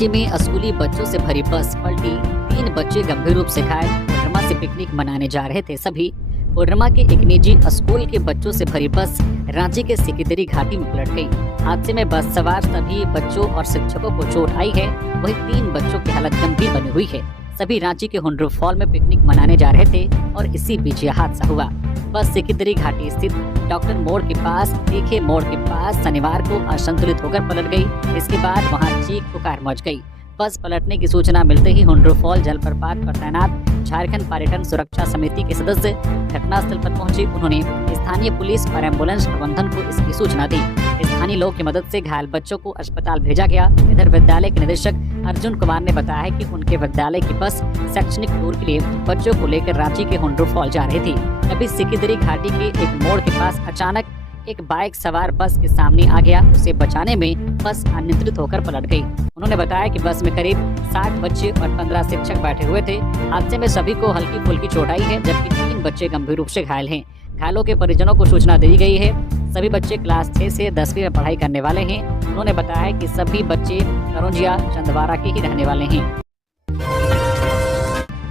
रांची में स्कूली बच्चों से भरी बस पलटी, 3 बच्चे गंभीर रूप से घायल। कोडरमा से पिकनिक मनाने जा रहे थे सभी। कोडरमा के एक निजी स्कूल के बच्चों से भरी बस रांची के सिकिदरी घाटी में पलट गई। हादसे में बस सवार सभी बच्चों और शिक्षकों को चोट आई है। वहीं 3 बच्चों की हालत गंभीर बनी हुई है। सभी रांची के हुंड्रू फॉल में पिकनिक मनाने जा रहे थे और इसी बीच यह हादसा हुआ। बस सिकिदरी घाटी स्थित डॉक्टर मोड़ के पास तीखे मोड़ के पास शनिवार को असंतुलित होकर पलट गई। इसके बाद वहां चीख पुकार मच गई। बस पलटने की सूचना मिलते ही हुंड्रू फॉल जलप्रपात पर तैनात झारखंड पर्यटन सुरक्षा समिति के सदस्य घटनास्थल पर पहुंचे। उन्होंने स्थानीय पुलिस और एम्बुलेंस प्रबंधन को इसकी सूचना दी। स्थानीय लोग की मदद से घायल बच्चों को अस्पताल भेजा गया। इधर विद्यालय के निदेशक अर्जुन कुमार ने बताया कि उनके विद्यालय की बस शैक्षणिक टूर के लिए बच्चों को लेकर रांची के हुंड्रू फॉल जा रही थी। तभी सिकिदरी घाटी के एक मोड़ के पास अचानक एक बाइक सवार बस के सामने आ गया। उसे बचाने में बस अनियंत्रित होकर पलट गई। उन्होंने बताया कि बस में करीब 60 बच्चे और 15 शिक्षक बैठे हुए थे। हादसे में सभी को हल्की फुल्की चोट आई है, जबकि 3 बच्चे गंभीर रूप से घायल हैं। घायलों के परिजनों को सूचना दी गई है। सभी बच्चे क्लास 6 से 10वीं में पढ़ाई करने वाले हैं। उन्होंने बताया कि सभी बच्चे करौंजिया चंदवारा के ही रहने वाले हैं।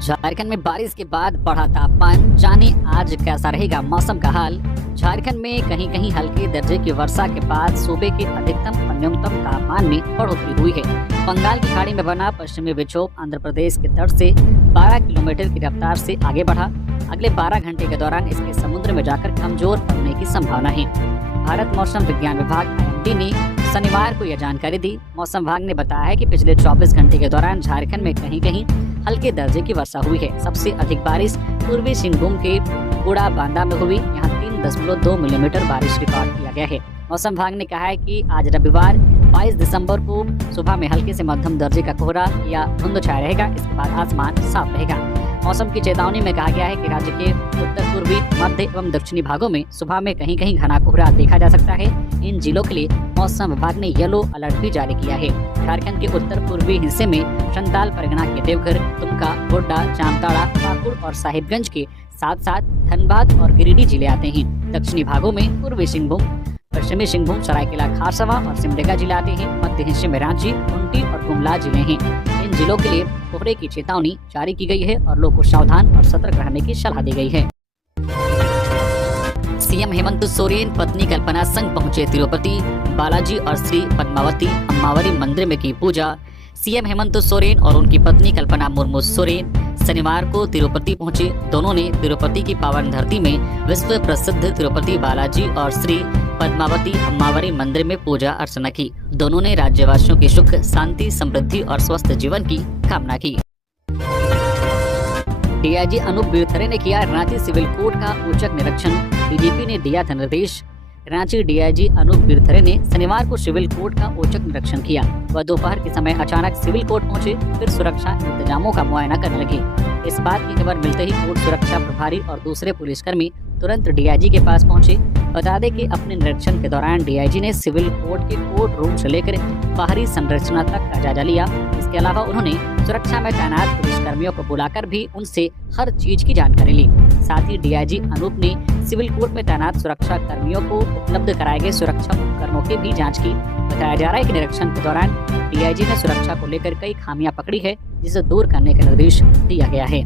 झारखंड में बारिश के बाद बढ़ा तापमान, जाने आज कैसा रहेगा मौसम का हाल। झारखंड में कहीं कहीं हल्के दर्जे की वर्षा के बाद सूबे के अधिकतम और न्यूनतम तापमान में बढ़ोतरी हुई है। बंगाल की खाड़ी में बना पश्चिमी विक्षोभ आंध्र प्रदेश के तट से 12 किलोमीटर की रफ्तार से आगे बढ़ा। अगले 12 घंटे के दौरान इसके समुद्र में जाकर कमजोर पड़ने की संभावना है। भारत मौसम विज्ञान विभाग IMD ने शनिवार को यह जानकारी दी। मौसम विभाग ने बताया है कि पिछले 24 घंटे के दौरान झारखंड में कहीं कहीं हल्के दर्जे की वर्षा हुई है। सबसे अधिक बारिश पूर्वी सिंहभूम के गुड़ा बांदा में हुई। यहाँ 3.2 मिलीमीटर बारिश रिकॉर्ड किया गया है। मौसम विभाग ने कहा है कि आज रविवार 22 दिसंबर को सुबह में हल्के से मध्यम दर्जे का कोहरा या धुंध छाया रहेगा। इसके बाद आसमान साफ रहेगा। मौसम की चेतावनी में कहा गया है कि राज्य के उत्तर पूर्वी, मध्य एवं दक्षिणी भागों में सुबह में कहीं कहीं घना कोहरा देखा जा सकता है। इन जिलों के लिए मौसम विभाग ने येलो अलर्ट भी जारी किया है। झारखंड के उत्तर पूर्वी हिस्से में संताल परगना के देवघर, दुमका, गोड्डा, जामताड़ा, पाकुड़ और साहिबगंज के साथ साथ धनबाद और गिरिडीह जिले आते हैं। दक्षिणी भागों में पूर्वी सिंहभूम, पश्चिमी सिंहभूम, सरायकेला खारसावा और सिमडेगा जिले आते हैं। मध्य हिस्से में रांची, खूंटी और गुमला जिले हैं। इन जिलों के लिए कोहरे की चेतावनी जारी की गई है और लोगों को सावधान और सतर्क रहने की सलाह दी गई है। सीएम हेमंत सोरेन पत्नी कल्पना संग पहुंचे तिरुपति। बालाजी और श्री पद्मावती अम्मावरी मंदिर में की पूजा। सीएम हेमंत सोरेन और उनकी पत्नी कल्पना मुर्मू सोरेन शनिवार को तिरुपति पहुंचे। दोनों ने तिरुपति की पावन धरती में विश्व प्रसिद्ध तिरुपति बालाजी और श्री पद्मावती अम्मावरी मंदिर में पूजा अर्चना की। दोनों ने राज्यवासियों की सुख, शांति, समृद्धि और स्वस्थ जीवन की कामना की। डीआईजी अनूप बिरथरे ने किया रांची सिविल कोर्ट का औचक निरीक्षण। डीजीपी ने दिया था निर्देश। रांची डीआईजी अनूप बिरथरे ने शनिवार को सिविल कोर्ट का औचक निरीक्षण किया। वह दोपहर के समय अचानक सिविल कोर्ट पहुंचे, फिर सुरक्षा इंतजामों का मुआयना करने लगे। इस बात की खबर मिलते ही कोर्ट सुरक्षा प्रभारी और दूसरे पुलिसकर्मी तुरंत डीआईजी के पास पहुंचे। बता दें कि अपने निरीक्षण के दौरान डीआईजी ने सिविल कोर्ट के कोर्ट रूम से लेकर बाहरी संरचना तक का जायजा लिया। इसके अलावा उन्होंने सुरक्षा में तैनात पुलिसकर्मियों को बुलाकर भी उनसे हर चीज की जानकारी ली। साथ ही डीआईजी अनूप ने सिविल कोर्ट में तैनात सुरक्षा कर्मियों को उपलब्ध कराए गए सुरक्षा उपकरणों की भी जाँच की। बताया जा रहा है कि निरीक्षण के दौरान डीआईजी ने सुरक्षा को लेकर कई खामियां पकड़ी है, जिसे दूर करने का निर्देश दिया गया है।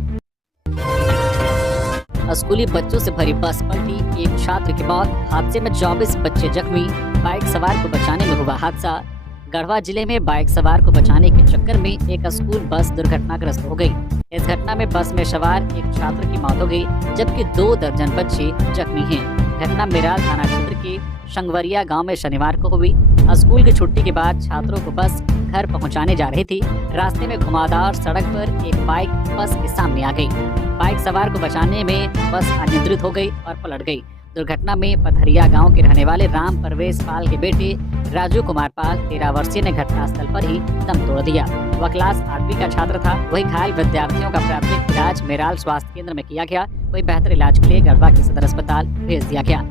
स्कूली बच्चों से भरी बस पलटी, एक छात्र की मौत। हादसे में 24 बच्चे जख्मी। बाइक सवार को बचाने में हुआ हादसा। गढ़वा जिले में बाइक सवार को बचाने के चक्कर में एक स्कूल बस दुर्घटनाग्रस्त हो गई। इस घटना में बस में सवार एक छात्र की मौत हो गई, जबकि 2 दर्जन बच्चे जख्मी हैं। घटना मेराल थाना क्षेत्र के शंगवरिया गांव में शनिवार को हुई। स्कूल की छुट्टी के बाद छात्रों को बस घर पहुंचाने जा रही थी। रास्ते में घुमावदार सड़क पर एक बाइक बस के सामने आ गई। बाइक सवार को बचाने में बस अनियंत्रित हो गई और पलट गई। दुर्घटना में पथरिया गांव के रहने वाले राम परवेश पाल के बेटे राजू कुमार पाल 13 वर्षीय ने घटनास्थल पर ही दम तोड़ दिया। वह क्लास 8वीं का छात्र था। वही घायल विद्यार्थियों का प्राथमिक इलाज मेराल स्वास्थ्य केंद्र में किया गया। वही बेहतर इलाज के लिए गढ़वा के सदर अस्पताल भेज दिया गया।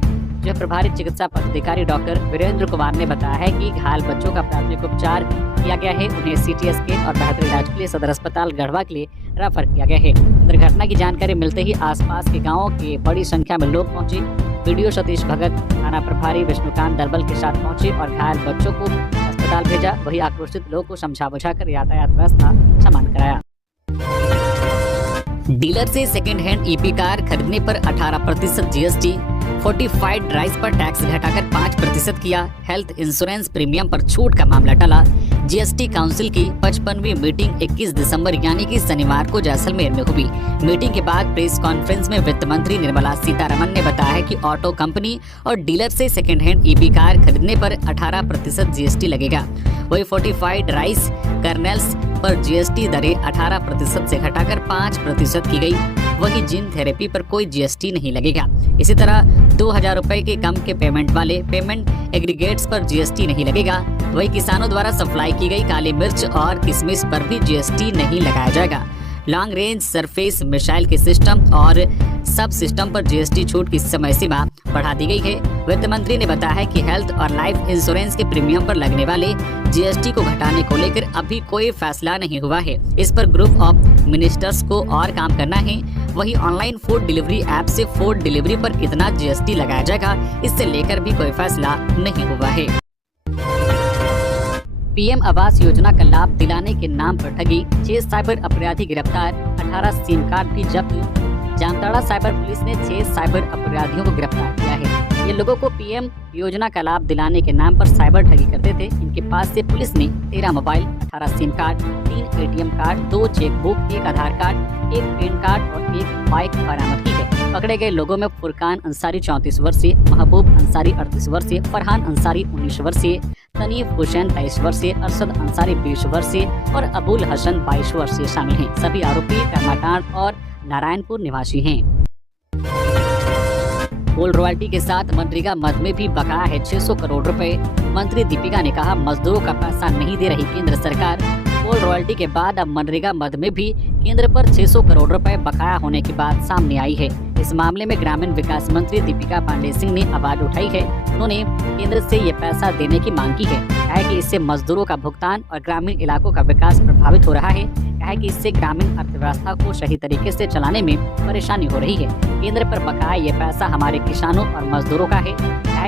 जो प्रभारी चिकित्सा पदाधिकारी डॉक्टर वीरेंद्र कुमार ने बताया है कि घायल बच्चों का प्राथमिक उपचार किया गया है। उन्हें CT स्कैन और बेहतर इलाज के लिए सदर अस्पताल गढ़वा के लिए रेफर किया गया है। दुर्घटना की जानकारी मिलते ही आसपास के गांवों के बड़ी संख्या में लोग पहुंचे। वीडियो सतीश भगत थाना प्रभारी विष्णुकांत दरबल के साथ पहुंचे और घायल बच्चों को अस्पताल भेजा, वही आक्रोशित लोगों को समझा बुझाकर यातायात व्यवस्था सामान्य कराया। डीलर से सेकेंड हैंड ईपी कार खरीदने पर 18% जीएसटी, फोर्टिफाइड राइस पर टैक्स घटाकर 5% किया, हेल्थ इंश्योरेंस प्रीमियम पर छूट का मामला टला। जीएसटी काउंसिल की 55वीं मीटिंग 21 दिसंबर यानी कि शनिवार को जैसलमेर में हुई। मीटिंग के बाद प्रेस कॉन्फ्रेंस में वित्त मंत्री निर्मला सीतारमण ने बताया कि ऑटो कंपनी और डीलर से सेकेंड हैंड ईपी कार खरीदने पर 18% जीएसटी लगेगा। वही फोर्टिफाइड राइस कर्नेल्स पर जीएसटी दरें 18% से घटाकर 5% की गई। वही जीन थेरेपी पर कोई जीएसटी नहीं लगेगा। इसी तरह 2000 रुपए के कम के पेमेंट वाले पेमेंट एग्रीगेट्स पर जीएसटी नहीं लगेगा। वही किसानों द्वारा सप्लाई की गई काली मिर्च और किशमिश पर भी जीएसटी नहीं लगाया जाएगा। लॉन्ग रेंज सरफेस मिसाइल के सिस्टम और सब सिस्टम पर जीएसटी छूट की समय सीमा बढ़ा दी गई है। वित्त मंत्री ने बताया है कि हेल्थ और लाइफ इंश्योरेंस के प्रीमियम पर लगने वाले जीएसटी को घटाने को लेकर अभी कोई फैसला नहीं हुआ है। इस पर ग्रुप ऑफ मिनिस्टर्स को और काम करना है। वही ऑनलाइन फूड डिलीवरी ऐप से फूड डिलीवरी पर कितना जीएसटी लगाया जाएगा, इससे लेकर भी कोई फैसला नहीं हुआ है। पीएम आवास योजना का लाभ दिलाने के नाम पर ठगी, 6 साइबर अपराधी गिरफ्तार, 18 सिम कार्ड भी जब्त। जामताड़ा साइबर पुलिस ने 6 साइबर अपराधियों को गिरफ्तार किया है। ये लोगों को पीएम योजना का लाभ दिलाने के नाम पर साइबर ठगी करते थे। इनके पास से पुलिस ने 13 mobile, 18 SIM card, 3 ATM card, 2 chequebook, 1 आधार कार्ड, 1 पैन कार्ड और 1 बाइक बरामद की है। पकड़े गए लोगों में फुरकान अंसारी 34 वर्षीय, महबूब अंसारी 38 वर्षीय, फरहान अंसारी 19 वर्षीय, तनीफ हुसैन 23 वर्षीय, अरशद अंसारी 20 वर्षीय और अबुल हसन 22 वर्षीय शामिल हैं। सभी आरोपी कर्माटांड और नारायणपुर निवासी हैं। कोल रॉयल्टी के साथ मनरेगा मद में भी बकाया है 600 करोड़ रुपए। मंत्री दीपिका ने कहा, मजदूरों का पैसा नहीं दे रही केंद्र सरकार। कोल रॉयल्टी के बाद अब मनरेगा मद में भी केंद्र पर 600 करोड़ रुपए बकाया होने की बात सामने आई है। इस मामले में ग्रामीण विकास मंत्री दीपिका पांडे सिंह ने आवाज उठाई है। उन्होंने केंद्र से ये पैसा देने की मांग की है कि इससे मजदूरों का भुगतान और ग्रामीण इलाकों का विकास प्रभावित हो रहा है। कि इससे ग्रामीण अर्थव्यवस्था को सही तरीके से चलाने में परेशानी हो रही है। केंद्र पर बकाया ये पैसा हमारे किसानों और मजदूरों का है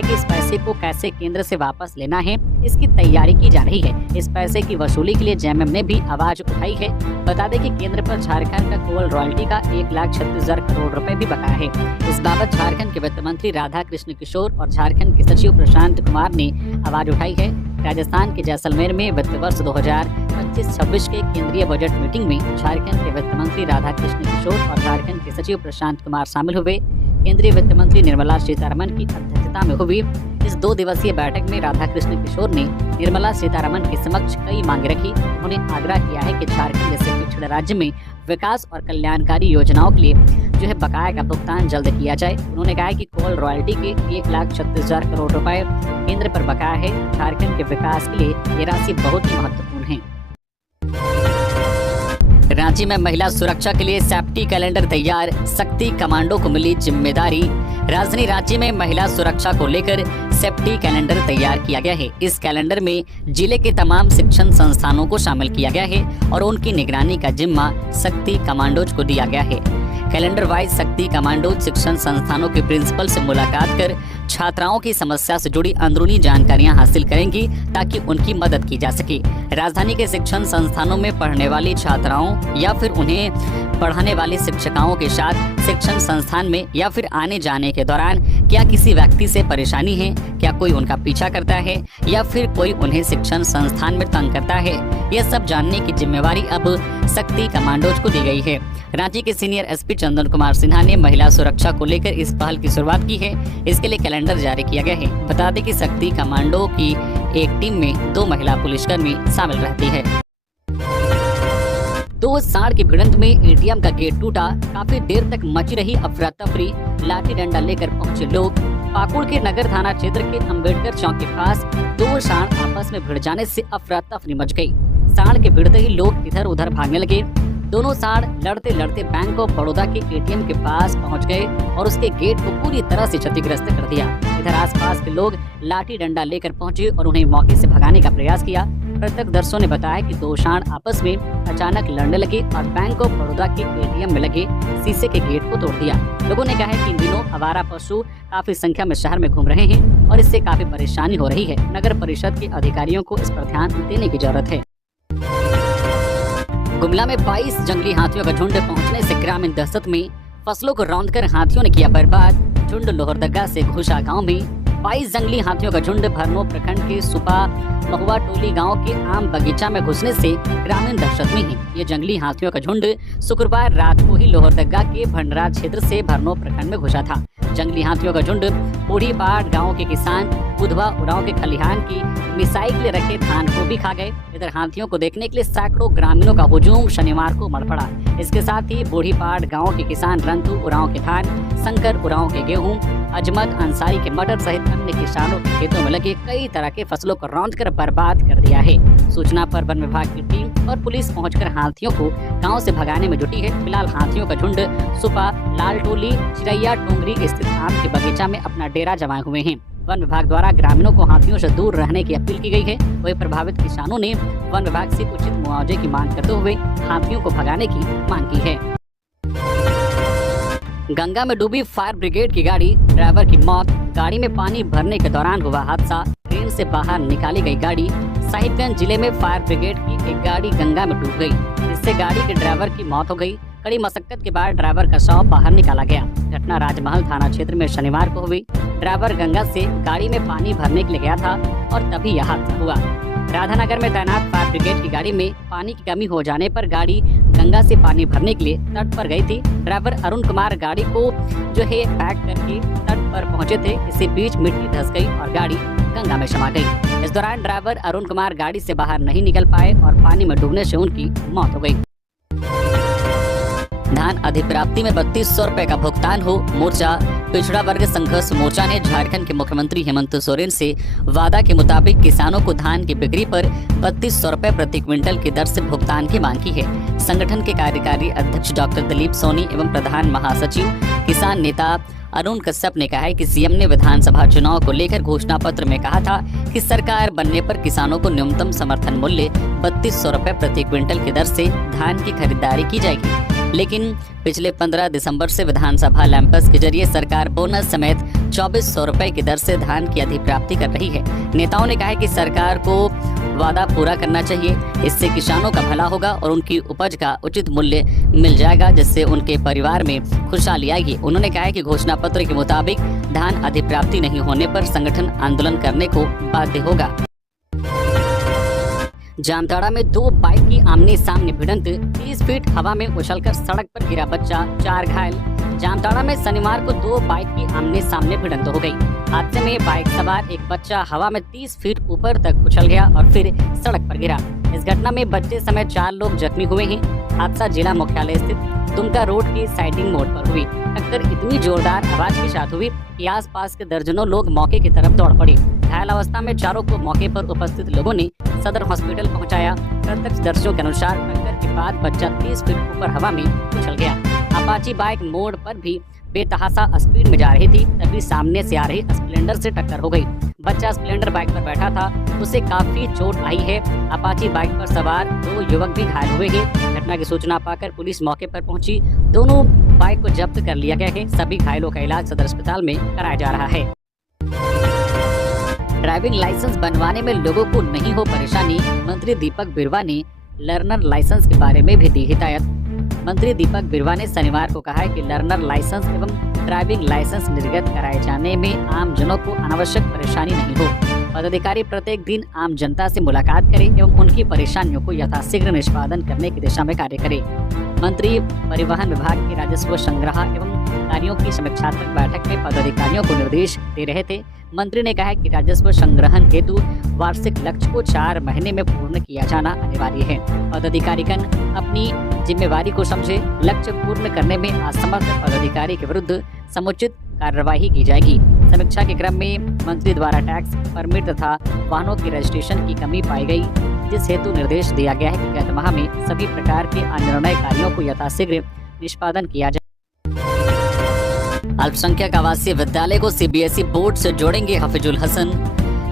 कि इस पैसे को कैसे केंद्र से वापस लेना है, इसकी तैयारी की जा रही है। इस पैसे की वसूली के लिए जेएमएम ने भी आवाज उठाई है। बता दें कि केंद्र पर झारखंड का कोल रॉयल्टी का 1,36,000 करोड़ रुपए भी बकाया है। इस बाबत झारखंड के वित्त मंत्री राधा कृष्ण किशोर और झारखंड के सचिव प्रशांत कुमार ने आवाज उठाई है। राजस्थान के जैसलमेर में वित्त वर्ष 2025-26 के केंद्रीय बजट मीटिंग में झारखंड के वित्त मंत्री राधा कृष्ण किशोर और झारखंड के सचिव प्रशांत कुमार शामिल हुए। केंद्रीय वित्त मंत्री निर्मला सीतारमण की अध्यक्षता में हुई इस 2 दिवसीय बैठक में राधा कृष्ण किशोर ने निर्मला सीतारमण के समक्ष कई मांगे रखी। उन्होंने आग्रह किया है कि झारखंड जैसे पिछड़े राज्य में विकास और कल्याणकारी योजनाओं के लिए बकाया का भुगतान जल्द किया जाए। उन्होंने कहा कि कोल रॉयल्टी के 1,36,000 करोड़ रुपए केंद्र पर बकाया है। झारखंड के विकास के लिए ये राशि बहुत ही महत्वपूर्ण है। रांची में महिला सुरक्षा के लिए सेफ्टी कैलेंडर तैयार, शक्ति कमांडो को मिली जिम्मेदारी। राजधानी रांची में महिला सुरक्षा को लेकर सेफ्टी कैलेंडर तैयार किया गया है। इस कैलेंडर में जिले के तमाम शिक्षण संस्थानों को शामिल किया गया है और उनकी निगरानी का जिम्मा शक्ति कमांडोज को दिया गया है। कैलेंडर वाइज शक्ति कमांडो शिक्षण संस्थानों के प्रिंसिपल से मुलाकात कर छात्राओं की समस्या से जुड़ी अंदरूनी जानकारियां हासिल करेंगी ताकि उनकी मदद की जा सके। राजधानी के शिक्षण संस्थानों में पढ़ने वाली छात्राओं या फिर उन्हें पढ़ाने वाले शिक्षिकाओं के साथ शिक्षण संस्थान में या फिर आने जाने के दौरान क्या किसी व्यक्ति से परेशानी है, क्या कोई उनका पीछा करता है या फिर कोई उन्हें शिक्षण संस्थान में तंग करता है, यह सब जानने की जिम्मेवारी अब शक्ति कमांडोज को दी गई है। रांची के सीनियर एसपी चंदन कुमार सिन्हा ने महिला सुरक्षा को लेकर इस पहल की शुरुआत की है। इसके लिए कैलेंडर जारी किया गया है। बता दें कि शक्ति कमांडो की एक टीम में 2 महिला पुलिसकर्मी शामिल रहती है। 2 सांड की भिड़ंत में एटीएम का गेट टूटा, काफी देर तक मची रही अफरा तफरी, लाठी डंडा लेकर पहुंचे लोग। पाकुड़ के नगर थाना क्षेत्र के अंबेडकर चौक के पास 2 सांड आपस में भिड़ जाने से अफरा तफरी मच गई। सांड के भिड़ते ही लोग इधर उधर भागने लगे। दोनों सांड लड़ते लड़ते बैंक ऑफ बड़ौदा के एटीएम के पास पहुंच गए और उसके गेट को पूरी तरह से क्षतिग्रस्त कर दिया। इधर आसपास के लोग लाठी डंडा लेकर पहुंचे और उन्हें मौके से भगाने का प्रयास किया। प्रत्यक्षदर्शियों ने बताया कि 2 सांड आपस में अचानक लड़ने लगे और बैंक ऑफ बड़ौदा के एटीएम में लगे शीशे के गेट को तोड़ दिया। लोगों ने कहा है कि इन दिनों आवारा पशु काफी संख्या में शहर में घूम रहे हैं। और इससे काफी परेशानी हो रही है। नगर परिषद के अधिकारियों को इस पर ध्यान देने की जरूरत है। गुमला में 22 जंगली हाथियों का झुंड पहुंचने से ग्रामीण दहशत में। फसलों को रौंदकर हाथियों ने किया बर्बाद। झुंड लोहरदगा से घुसा गांव में 22 जंगली हाथियों का झुंड भरमो प्रखंड के सुपा महुआ टोली गांव के आम बगीचा में घुसने से ग्रामीण दहशत में है। ये जंगली हाथियों का झुंड शुक्रवार रात को ही लोहरदगा के भंडरा क्षेत्र से भरमो प्रखंड में घुसा था। जंगली हाथियों का झुंड बूढ़ी पाट गाँव के किसान बुधवा उरांव के खलिहान की मिसाई के लिए रखे धान को भी खा गए। इधर हाथियों को देखने के लिए सैकड़ों ग्रामीणों का हुजूम शनिवार को उमड़ पड़ा। इसके साथ ही बूढ़ी पाट गाँव के किसान रंतु उरांव के धान, शंकर उरांव के गेहूं, अजमत अंसारी के मटर सहित अन्य किसानों के खेतों में लगे कई तरह के फसलों को रौंदकर बर्बाद कर दिया है। सूचना पर वन विभाग की टीम और पुलिस पहुंचकर हाथियों को गांव से भगाने में जुटी है। फिलहाल हाथियों का झुंड सुपा लाल टोली चिरैया टोंगरी स्थित आम के बगीचा में अपना डेरा जमाए हुए हैं। वन विभाग द्वारा ग्रामीणों को हाथियों से दूर रहने की अपील की गई है। वही प्रभावित किसानों ने वन विभाग से उचित मुआवजे की मांग करते हुए हाथियों को भगाने की मांग की है। गंगा में डूबी फायर ब्रिगेड की गाड़ी, ड्राइवर की मौत। गाड़ी में पानी भरने के दौरान हुआ हादसा। ट्रेन से बाहर निकाली गई गाड़ी। साहिबगंज जिले में फायर ब्रिगेड की एक गाड़ी गंगा में डूब गई, जिससे गाड़ी के ड्राइवर की मौत हो गई। कड़ी मशक्कत के बाद ड्राइवर का शव बाहर निकाला गया। घटना राजमहल थाना क्षेत्र में शनिवार को हुई। ड्राइवर गंगा से गाड़ी में पानी भरने के लिए गया था और तभी यह हादसा हुआ। राधानगर में तैनात फायर ब्रिगेड की गाड़ी में पानी की कमी हो जाने पर गाड़ी गंगा से पानी भरने के लिए तट पर गई थी। ड्राइवर अरुण कुमार गाड़ी को पैक करके तट पर पहुंचे थे। इसी बीच मिट्टी धंस गई और गाड़ी गंगा में समा गई। इस दौरान ड्राइवर अरुण कुमार गाड़ी से बाहर नहीं निकल पाए और पानी में डूबने से उनकी मौत हो गई। धान अधिप्राप्ति में 3200 रुपए का भुगतान हो। मोर्चा पिछड़ा वर्ग संघर्ष मोर्चा ने झारखंड के मुख्यमंत्री हेमंत सोरेन से वादा के मुताबिक किसानों को धान की बिक्री पर 3200 रुपए प्रति क्विंटल की दर से भुगतान की मांग की है। संगठन के कार्यकारी अध्यक्ष डॉक्टर दिलीप सोनी एवं प्रधान महासचिव किसान नेता अरुण कश्यप ने कहा है कि सीएम ने विधानसभा चुनाव को लेकर घोषणा पत्र में कहा था कि सरकार बनने पर किसानों को न्यूनतम समर्थन मूल्य 3200 रुपए प्रति क्विंटल की दर से धान की खरीदारी की जाएगी। लेकिन पिछले 15 दिसंबर से विधानसभा लैंपस के जरिए सरकार बोनस समेत 2400 रुपए की दर से धान की अधिप्राप्ति कर रही है। नेताओं ने कहा है कि सरकार को वादा पूरा करना चाहिए। इससे किसानों का भला होगा और उनकी उपज का उचित मूल्य मिल जाएगा, जिससे उनके परिवार में खुशहाली आएगी। उन्होंने कहा है कि घोषणा पत्र के मुताबिक धान अधिप्राप्ति नहीं होने पर संगठन आंदोलन करने को बाध्य होगा। जामताड़ा में 2 बाइक की आमने सामने भिड़ंत, 30 फीट हवा में उछलकर सड़क पर गिरा बच्चा, 4 घायल। जामताड़ा में शनिवार को 2 बाइक की आमने सामने भिड़ंत हो गई। हादसे में बाइक सवार एक बच्चा हवा में 30 फीट ऊपर तक उछल गया और फिर सड़क पर गिरा। इस घटना में बच्चे समेत 4 लोग जख्मी हुए हैं। हादसा जिला मुख्यालय स्थित दुमका रोड की साइडिंग मोड़ पर हुई। टक्कर इतनी जोरदार आवाज के साथ हुई कि आसपास के दर्जनों लोग मौके की तरफ दौड़ पड़े। घायल अवस्था में चारों को मौके पर उपस्थित लोगों ने सदर हॉस्पिटल पहुंचाया। प्रत्यक्षदर्शियों के अनुसार टक्कर के बाद बच्चा 30 फीट ऊपर हवा में उछल गया। अपाची बाइक मोड़ पर भी बेतहाशा स्पीड में जा रही थी, तभी सामने से आ रही स्प्लेंडर से टक्कर हो गई। बच्चा स्प्लेंडर बाइक पर बैठा था, उसे काफी चोट आई है। अपाची बाइक पर सवार 2 युवक भी घायल हुए हैं। घटना की सूचना पाकर पुलिस मौके पर पहुंची। दोनों बाइक को जब्त कर लिया गया है। सभी घायलों का इलाज सदर अस्पताल में कराया जा रहा है। ड्राइविंग लाइसेंस बनवाने में लोगों को नहीं हो परेशानी, मंत्री दीपक बिरुवा ने लर्नर लाइसेंस के बारे में भी दी हिदायत। मंत्री दीपक बिरुवा ने शनिवार को कहा है कि लर्नर लाइसेंस एवं ड्राइविंग लाइसेंस निर्गत कराए जाने में आम जनों को अनावश्यक परेशानी नहीं हो। पदाधिकारी प्रत्येक दिन आम जनता से मुलाकात करें एवं उनकी परेशानियों को यथाशीघ्र निष्पादन करने की दिशा में कार्य करें। मंत्री परिवहन विभाग के राजस्व संग्रह एवं कार्यों की समीक्षात्मक बैठक में पदाधिकारियों को निर्देश दे रहे थे। मंत्री ने कहा कि राजस्व संग्रहण हेतु वार्षिक लक्ष्य को 4 महीने में पूर्ण किया जाना अनिवार्य है। पदाधिकारीगण अपनी जिम्मेवारी को समझे। लक्ष्य पूर्ण करने में असमर्थ पदाधिकारी के विरुद्ध समुचित कार्यवाही की जाएगी। समीक्षा के क्रम में मंत्री द्वारा टैक्स परमिट तथा वाहनों की रजिस्ट्रेशन की कमी पाई गई, जिस हेतु निर्देश दिया गया है कि गत माह में सभी प्रकार के अनिर्णय कार्यों को यथाशीघ्र निष्पादन किया जाए। अल्पसंख्यक आवासीय विद्यालय को सीबीएसई बोर्ड से जोड़ेंगे हफीजुल हसन।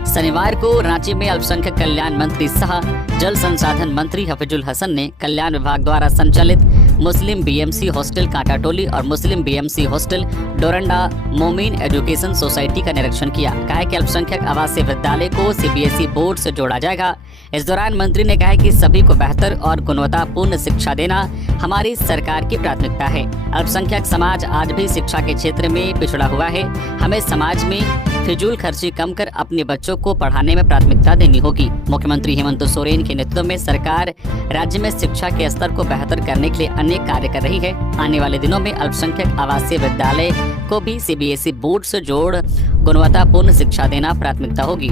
शनिवार को रांची में अल्पसंख्यक कल्याण मंत्री सह जल संसाधन मंत्री हफीजुल हसन ने कल्याण विभाग द्वारा संचालित मुस्लिम बीएमसी हॉस्टल कांटाटोली और मुस्लिम बीएमसी हॉस्टल डोरंडा मोमिन एजुकेशन सोसाइटी का निरीक्षण किया। कहा कि अल्पसंख्यक आवासीय विद्यालय को सीबीएसई बोर्ड से जोड़ा जाएगा। इस दौरान मंत्री ने कहा कि सभी को बेहतर और गुणवत्तापूर्ण शिक्षा देना हमारी सरकार की प्राथमिकता है। अल्पसंख्यक समाज आज भी शिक्षा के क्षेत्र में पिछड़ा हुआ है। हमें समाज में फिजूल खर्ची कम कर अपने बच्चों को पढ़ाने में प्राथमिकता देनी होगी। मुख्यमंत्री हेमंत सोरेन के नेतृत्व में सरकार राज्य में शिक्षा के स्तर को बेहतर करने के लिए अनेक कार्य कर रही है। आने वाले दिनों में अल्पसंख्यक आवासीय विद्यालय को भी सीबीएसई बोर्ड से जोड़ गुणवत्तापूर्ण शिक्षा देना प्राथमिकता होगी।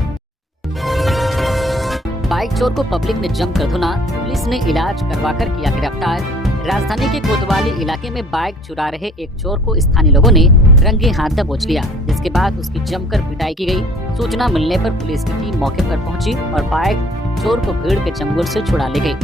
बाइक चोर को पब्लिक ने जमकर धुना, पुलिस ने इलाज करवाकर किया गिरफ्तार। राजधानी के कोतवाली इलाके में बाइक चुरा रहे एक चोर को स्थानीय लोगों ने रंगे हाथ दबोच लिया, जिसके बाद उसकी जमकर पिटाई की गई। सूचना मिलने पर पुलिस की टीम मौके पर पहुंची और बाइक चोर को भीड़ के चंगुल से छुड़ा ले गई।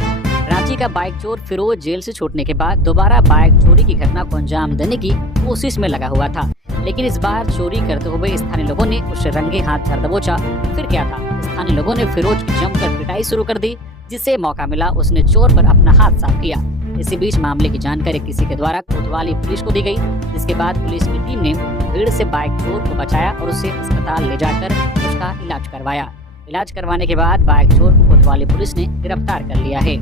रांची का बाइक चोर फिरोज जेल से छूटने के बाद दोबारा बाइक चोरी की घटना को अंजाम देने की कोशिश में लगा हुआ था, लेकिन इस बार चोरी करते हुए स्थानीय लोगों ने उसे रंगे हाथ धर दबोचा। फिर क्या था, स्थानीय लोगों ने फिरोज की जमकर पिटाई शुरू कर दी। जिसे मौका मिला उसने चोर पर अपना हाथ साफ किया। इसी बीच मामले की जानकारी किसी के द्वारा कोतवाली पुलिस को दी गई, जिसके बाद पुलिस की टीम ने भीड़ से बाइक चोर को बचाया और उसे अस्पताल ले जाकर उसका इलाज करवाया। इलाज करवाने के बाद बाइक चोर को कोतवाली पुलिस ने गिरफ्तार कर लिया है।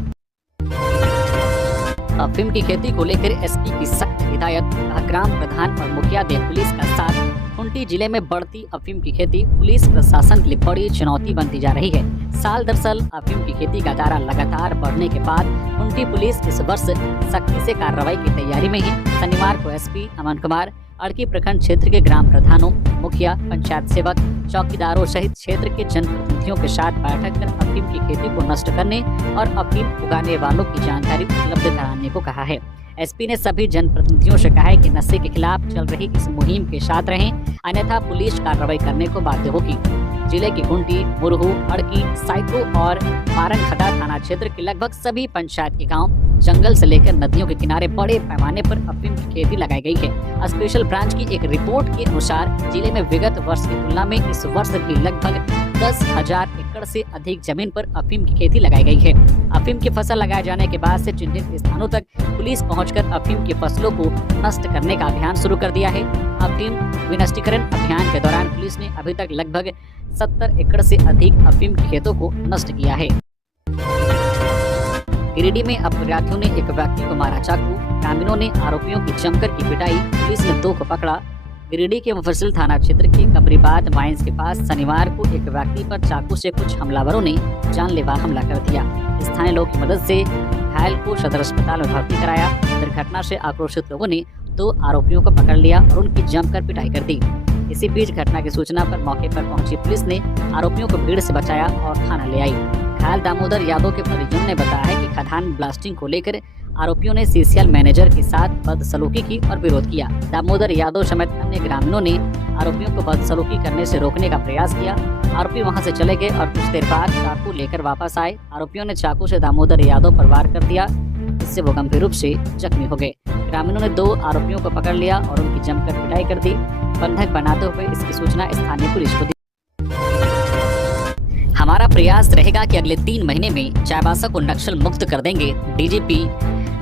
अफीम की खेती को लेकर एसपी की सख्त हिदायत, ग्राम प्रधान और मुखिया दे पुलिस का साथ। खूंटी जिले में बढ़ती अफीम की खेती पुलिस प्रशासन के लिए बड़ी चुनौती बनती जा रही है। साल दरअसल अफीम की खेती का दायरा लगातार बढ़ने के बाद खूंटी पुलिस इस वर्ष सख्ती से कार्रवाई की तैयारी में है। शनिवार को एसपी अमन कुमार अड़की प्रखंड क्षेत्र के ग्राम प्रधानों, मुखिया, पंचायत सेवक, चौकीदारों सहित क्षेत्र के जनप्रतिनिधियों के साथ बैठक कर अफीम की खेती को नष्ट करने और अफीम उगाने वालों की जानकारी उपलब्ध कराने को कहा है। एसपी ने सभी जनप्रतिनिधियों से कहा है कि नशे के खिलाफ चल रही इस मुहिम के साथ रहें, अन्यथा पुलिस कार्रवाई करने को बाध्य होगी। जिले की खूंटी, मुरहू, अड़की, साइको और मारंगखदा थाना क्षेत्र के लगभग सभी पंचायत के गांव जंगल से लेकर नदियों के किनारे बड़े पैमाने पर अफीम की खेती लगाई गई है। स्पेशल ब्रांच की एक रिपोर्ट के अनुसार जिले में विगत वर्ष की तुलना में इस वर्ष भी लगभग 10,000 एकड़ से अधिक जमीन पर अफीम की खेती लगाई गई है। अफीम की फसल लगाए जाने के बाद से चिन्हित स्थानों तक पुलिस पहुंचकर अफीम की फसलों को नष्ट करने का अभियान शुरू कर दिया है। अफीम विनष्टीकरण अभियान के दौरान पुलिस ने अभी तक लगभग 70 एकड़ से अधिक अफीम के खेतों को नष्ट किया है। गिरिडीह में अपराधियों ने एक व्यक्ति को मारा चाकू, ग्रामीणों ने आरोपियों की जमकर की पिटाई, पुलिस ने 2 को पकड़ा। गिरिडीह के मुफस्सिल थाना क्षेत्र के कबरीबाद माइंस के पास शनिवार को एक व्यक्ति पर चाकू से कुछ हमलावरों ने जानलेवा हमला कर दिया। स्थानीय लोगों की मदद से घायल को सदर अस्पताल में भर्ती कराया। दुर्घटना से आक्रोशित लोगों ने 2 आरोपियों को पकड़ लिया और उनकी जमकर पिटाई कर दी। इसी बीच घटना की सूचना पर मौके पर पहुंची पुलिस ने आरोपियों को भीड़ से बचाया और थाना ले आई। घायल दामोदर यादव के परिजनों ने बताया है कि खदान ब्लास्टिंग को लेकर आरोपियों ने सीसीएल मैनेजर के साथ बदसलूकी की और विरोध किया। दामोदर यादव समेत अन्य ग्रामीणों ने आरोपियों को बदसलूकी करने से रोकने का प्रयास किया। आरोपी वहां से चले गए और कुछ देर बाद चाकू लेकर वापस आए। आरोपियों ने चाकू से दामोदर यादव पर वार कर दिया, जिससे वो गंभीर रूप से जख्मी हो गए। ग्रामीणों ने 2 आरोपियों को पकड़ लिया और उनकी जमकर पिटाई कर दी। बंधक बनाते हुए इसकी सूचना स्थानीय पुलिस को दी। हमारा प्रयास रहेगा कि अगले 3 महीने में चाईबासा को नक्सल मुक्त कर देंगे।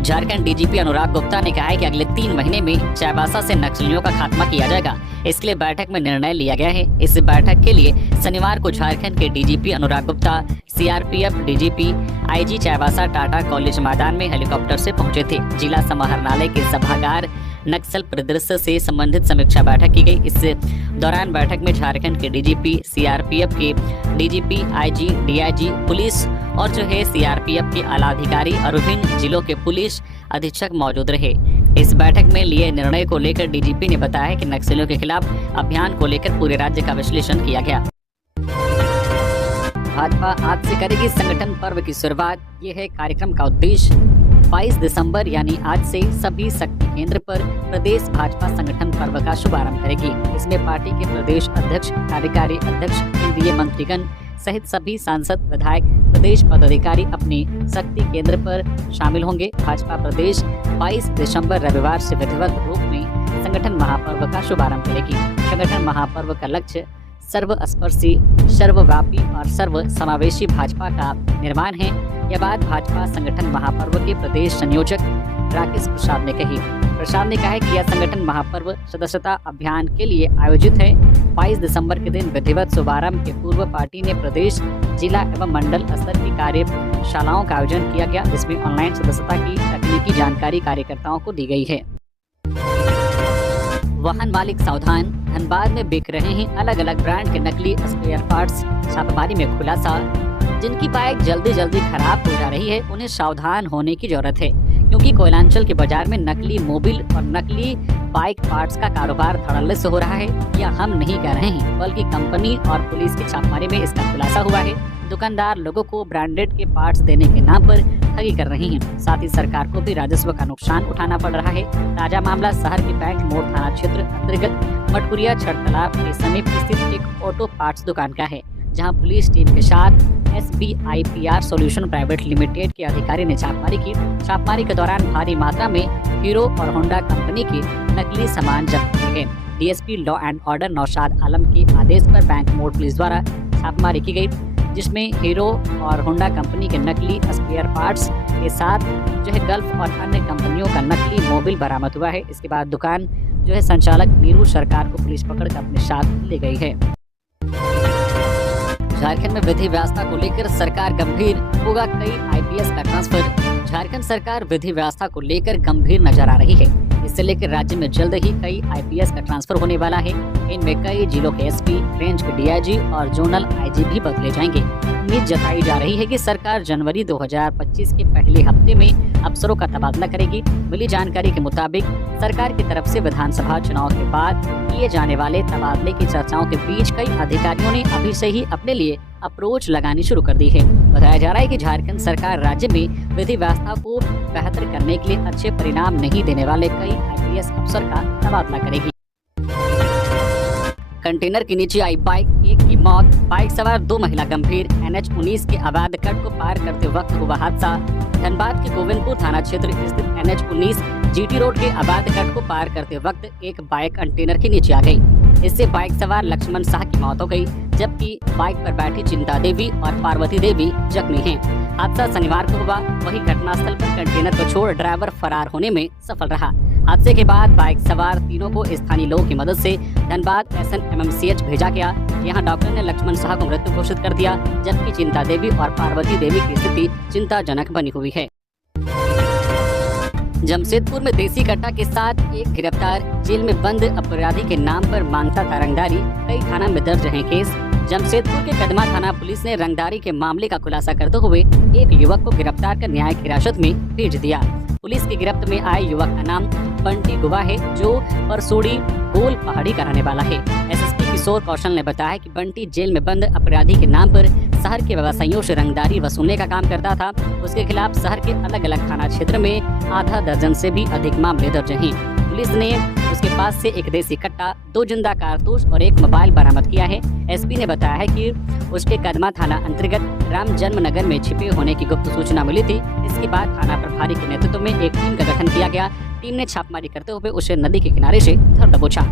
झारखंड डीजीपी अनुराग गुप्ता ने कहा है कि अगले 3 महीने में चाईबासा से नक्सलियों का खात्मा किया जाएगा। इसके लिए बैठक में निर्णय लिया गया है। इस बैठक के लिए शनिवार को झारखंड के DGP Anurag Gupta, CRPF DGP, IG Chaibasa Tata college मैदान में हेलीकॉप्टर से पहुंचे थे। जिला समाहरणालय के सभागार नक्सल परिदृश्य से संबंधित समीक्षा बैठक की गई। इस दौरान बैठक में झारखंड के डीजीपी, सीआरपीएफ के डीजीपी, आईजी, डीआईजी, पुलिस और सीआरपीएफ के आला अधिकारी और विभिन्न जिलों के पुलिस अधीक्षक मौजूद रहे। इस बैठक में लिए निर्णय को लेकर डीजीपी ने बताया कि नक्सलियों के खिलाफ अभियान को लेकर पूरे राज्य का विश्लेषण किया गया। भाजपा आज से करेगी संगठन पर्व की शुरुआत। ये है कार्यक्रम का उद्देश्य। 22 दिसंबर यानी आज से सभी शक्ति केंद्र पर प्रदेश भाजपा संगठन पर्व का शुभारंभ करेगी। इसमें पार्टी के प्रदेश अध्यक्ष, कार्यकारी अध्यक्ष, केंद्रीय मंत्रीगण सहित सभी सांसद, विधायक, प्रदेश पदाधिकारी अपने शक्ति केंद्र पर शामिल होंगे। भाजपा प्रदेश 22 दिसंबर रविवार से विधिवत रूप में संगठन महापर्व का शुभारंभ करेगी। संगठन महापर्व का लक्ष्य सर्वस्पर्शी, सर्वव्यापी और सर्व समावेशी भाजपा का निर्माण है। यह बात भाजपा संगठन महापर्व के प्रदेश संयोजक राकेश प्रसाद ने कही। प्रसाद ने कहा है कि यह संगठन महापर्व सदस्यता अभियान के लिए आयोजित है। 22 दिसंबर के दिन विधिवत शुभारंभ के पूर्व पार्टी ने प्रदेश, जिला एवं मंडल स्तर की कार्यशालाओं का आयोजन किया गया, जिसमें ऑनलाइन सदस्यता की तकनीकी जानकारी कार्यकर्ताओं को दी गई है। वाहन मालिक सावधान, धनबाद में बिक रहे हैं अलग अलग ब्रांड के नकली स्पेयर पार्ट्स। छापेमारी में खुलासा, जिनकी बाइक जल्दी जल्दी खराब हो जा रही है उन्हें सावधान होने की जरूरत है, क्योंकि कोयलांचल के बाजार में नकली मोबिल और नकली बाइक पार्ट्स का कारोबार धड़ल्ले से हो रहा है। यह हम नहीं कह रहे हैं, बल्कि कंपनी और पुलिस की छापेमारी में इसका खुलासा हुआ है। दुकानदार लोगों को ब्रांडेड के पार्ट्स देने के नाम पर ठगी कर रही हैं। साथ ही सरकार को भी राजस्व का नुकसान उठाना पड़ रहा है। ताजा मामला शहर के बैंक मोड़ थाना क्षेत्र अंतर्गत मटकुरिया छठ तालाब के समीप स्थित एक ऑटो पार्ट्स दुकान का है, जहां पुलिस टीम के साथ SBIPR सॉल्यूशन प्राइवेट लिमिटेड के अधिकारी ने छापेमारी की। छापेमारी के दौरान भारी मात्रा में हीरो और होंडा कंपनी के नकली सामान जब्त किए गए। DSP law and order Naushad Alam के आदेश पर बैंक मोड़ पुलिस द्वारा छापेमारी की गई, जिसमें हीरो और होंडा कंपनी के नकली स्पेयर पार्ट्स के साथ गल्फ और अन्य कंपनियों का नकली मोबिल बरामद हुआ है। इसके बाद दुकान संचालक नीरू सरकार को पुलिस पकड़कर अपने साथ ले गई है। झारखंड में विधि व्यवस्था को लेकर सरकार गंभीर, होगा कई IPS का ट्रांसफर। झारखंड सरकार विधि व्यवस्था को लेकर गंभीर नजर आ रही है। इससे लेकर राज्य में जल्द ही कई IPS का ट्रांसफर होने वाला है। इनमें कई जिलों के SP, रेंज के DIG और जोनल IG भी बदले जाएंगे। उम्मीद जताई जा रही है कि सरकार जनवरी 2025 के पहले हफ्ते में अफसरों का तबादला करेगी। मिली जानकारी के मुताबिक सरकार की तरफ से विधानसभा चुनाव के बाद किए जाने वाले तबादले की चर्चाओं के बीच कई अधिकारियों ने अभी से ही अपने लिए अप्रोच लगानी शुरू कर दी है। बताया जा रहा है कि झारखंड सरकार राज्य में विधि व्यवस्था को बेहतर करने के लिए अच्छे परिणाम नहीं देने वाले कई IPS अफसर का तबादला करेगी। कंटेनर के नीचे आई बाइक, एक की मौत। बाइक सवार 2 महिला गंभीर। NH19 के अवैध कट को पार करते वक्त हुआ हादसा। धनबाद के गोविंदपुर थाना क्षेत्र स्थित NH19 GT रोड के अवैध कट को पार करते वक्त एक बाइक कंटेनर के नीचे आ गई। इससे बाइक सवार लक्ष्मण शाह की मौत हो गई, जबकि बाइक पर बैठी चिंता देवी और पार्वती देवी जख्मी हैं। हादसा शनिवार को हुआ। वहीं घटनास्थल पर कंटेनर को छोड़ ड्राइवर फरार होने में सफल रहा। हादसे के बाद बाइक सवार तीनों को स्थानीय लोगों की मदद से धनबाद SNMMCH भेजा गया। यहां डॉक्टर ने लक्ष्मण शाह को मृत्यु घोषित कर दिया, जबकि चिंता देवी और पार्वती देवी की स्थिति चिंताजनक बनी हुई है। जमशेदपुर में देसी कट्टा के साथ एक गिरफ्तार। जेल में बंद अपराधी के नाम पर मांगता था रंगदारी। कई थाना में दर्ज है केस। जमशेदपुर के कदमा थाना पुलिस ने रंगदारी के मामले का खुलासा करते हुए एक युवक को गिरफ्तार कर न्यायिक हिरासत में भेज दिया। पुलिस की गिरफ्त में आए युवक का नाम बंटी गुवा है, जो परसोड़ी गोल पहाड़ी का रहने वाला है। SSP किशोर कौशल ने बताया कि बंटी जेल में बंद अपराधी के नाम पर शहर के व्यवसायियों से रंगदारी वसूलने का काम करता था। उसके खिलाफ शहर के अलग अलग थाना क्षेत्र में आधा दर्जन से भी अधिक मामले दर्ज हैं। पुलिस ने उसके पास से एक देसी कट्टा, 2 जिंदा कारतूस और एक मोबाइल बरामद किया है। SP ने बताया है कि उसके कदमा थाना अंतर्गत राम जन्मनगर में छिपे होने की गुप्त सूचना मिली थी। इसके बाद थाना प्रभारी के नेतृत्व में एक टीम का गठन किया गया। टीम ने छापेमारी करते हुए उसे नदी के किनारे से धर दबोचा।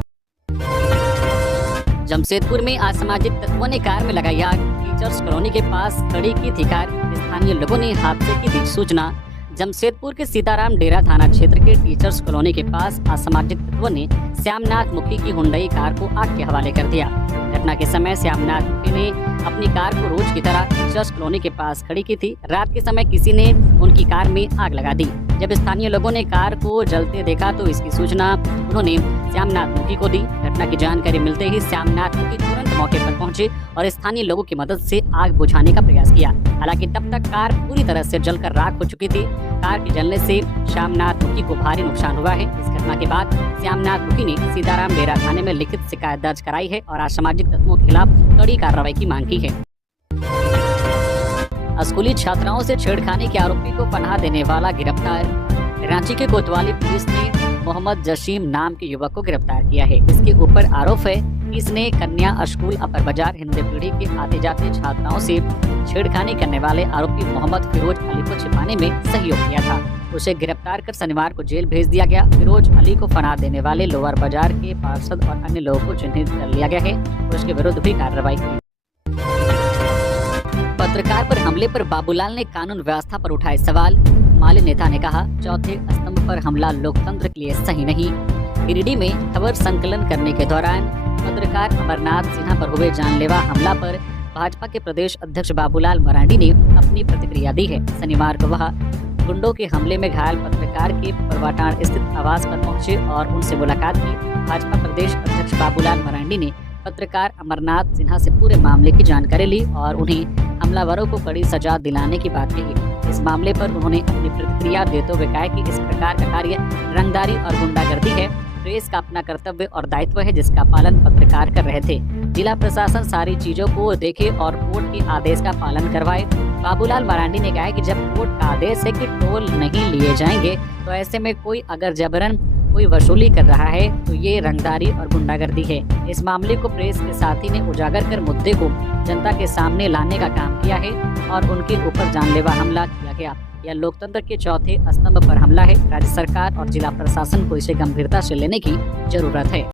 जमशेदपुर में असामाजिक तत्वों ने कार में लगाई आग। टीचर्स कॉलोनी के पास खड़ी की थी कार। स्थानीय लोगों ने हादसे की दी सूचना। जमशेदपुर के सीताराम डेरा थाना क्षेत्र के टीचर्स कॉलोनी के पास असामाजिक तत्वों ने श्यामनाथ मुखी की हुंडई कार को आग के हवाले कर दिया। घटना के समय श्यामनाथ मुखी ने अपनी कार को रोज की तरह टीचर्स कॉलोनी के पास खड़ी की थी। रात के समय किसी ने उनकी कार में आग लगा दी। जब स्थानीय लोगों ने कार को जलते देखा तो इसकी सूचना उन्होंने श्यामनाथ मुखी को दी। घटना की जानकारी मिलते ही श्यामनाथ मुखी तुरंत मौके पर पहुंचे और स्थानीय लोगों की मदद से आग बुझाने का प्रयास किया। हालांकि तब तक कार पूरी तरह से जलकर राख हो चुकी थी। कार के जलने से श्यामनाथ मुखी को भारी नुकसान हुआ है। इस घटना के बाद श्यामनाथ मुखी ने सीताराम डेरा थाने में लिखित शिकायत दर्ज कराई है और असामाजिक तत्वों के खिलाफ कड़ी कार्रवाई की मांग की है। स्कूली छात्राओं से छेड़खानी के आरोपी को पनाह देने वाला गिरफ्तार। रांची के कोतवाली पुलिस ने मोहम्मद जसीम नाम के युवक को गिरफ्तार किया है। इसके ऊपर आरोप है कि इसने कन्या स्कूल अपर बाजार हिंदी पीढ़ी के आते जाते छात्राओं से छेड़खानी करने वाले आरोपी मोहम्मद फिरोज अली को छिपाने में सहयोग किया था। उसे गिरफ्तार कर शनिवार को जेल भेज दिया गया। फिरोज अली को पनाह देने वाले लोअर बाजार के पार्षद और अन्य लोगों को चिन्हित कर लिया गया है। उसके विरुद्ध भी कार्रवाई की। पत्रकार पर हमले पर बाबूलाल ने कानून व्यवस्था पर उठाए सवाल। माले नेता ने कहा, चौथे स्तंभ पर हमला लोकतंत्र के लिए सही नहीं। गिरिडीह में खबर संकलन करने के दौरान पत्रकार अमरनाथ सिन्हा पर हुए जानलेवा हमला पर भाजपा के प्रदेश अध्यक्ष बाबूलाल मरांडी ने अपनी प्रतिक्रिया दी है। शनिवार को वह गुंडों के हमले में घायल पत्रकार के परवाटाण स्थित आवास पर पहुंचे और उनसे मुलाकात की। भाजपा प्रदेश अध्यक्ष बाबूलाल मरांडी ने पत्रकार अमरनाथ सिन्हा से पूरे मामले की जानकारी ली और उन्हें हमलावरों को कड़ी सजा दिलाने की बात कही। इस मामले पर उन्होंने अपनी प्रतिक्रिया देते हुए कहा कि इस प्रकार का कार्य रंगदारी और गुंडागर्दी है। प्रेस का अपना कर्तव्य और दायित्व है जिसका पालन पत्रकार कर रहे थे। जिला प्रशासन सारी चीजों को देखे और कोर्ट के आदेश का पालन करवाए। बाबूलाल मरांडी ने कहा कि जब कोर्ट का आदेश है कि टोल नहीं लिए जाएंगे तो ऐसे में कोई अगर जबरन कोई वसूली कर रहा है तो ये रंगदारी और गुंडागर्दी है। इस मामले को प्रेस के साथी ने उजागर कर मुद्दे को जनता के सामने लाने का काम किया है और उनके ऊपर जानलेवा हमला किया गया। यह लोकतंत्र के चौथे स्तंभ पर हमला है। राज्य सरकार और जिला प्रशासन को इसे गंभीरता से लेने की जरूरत है।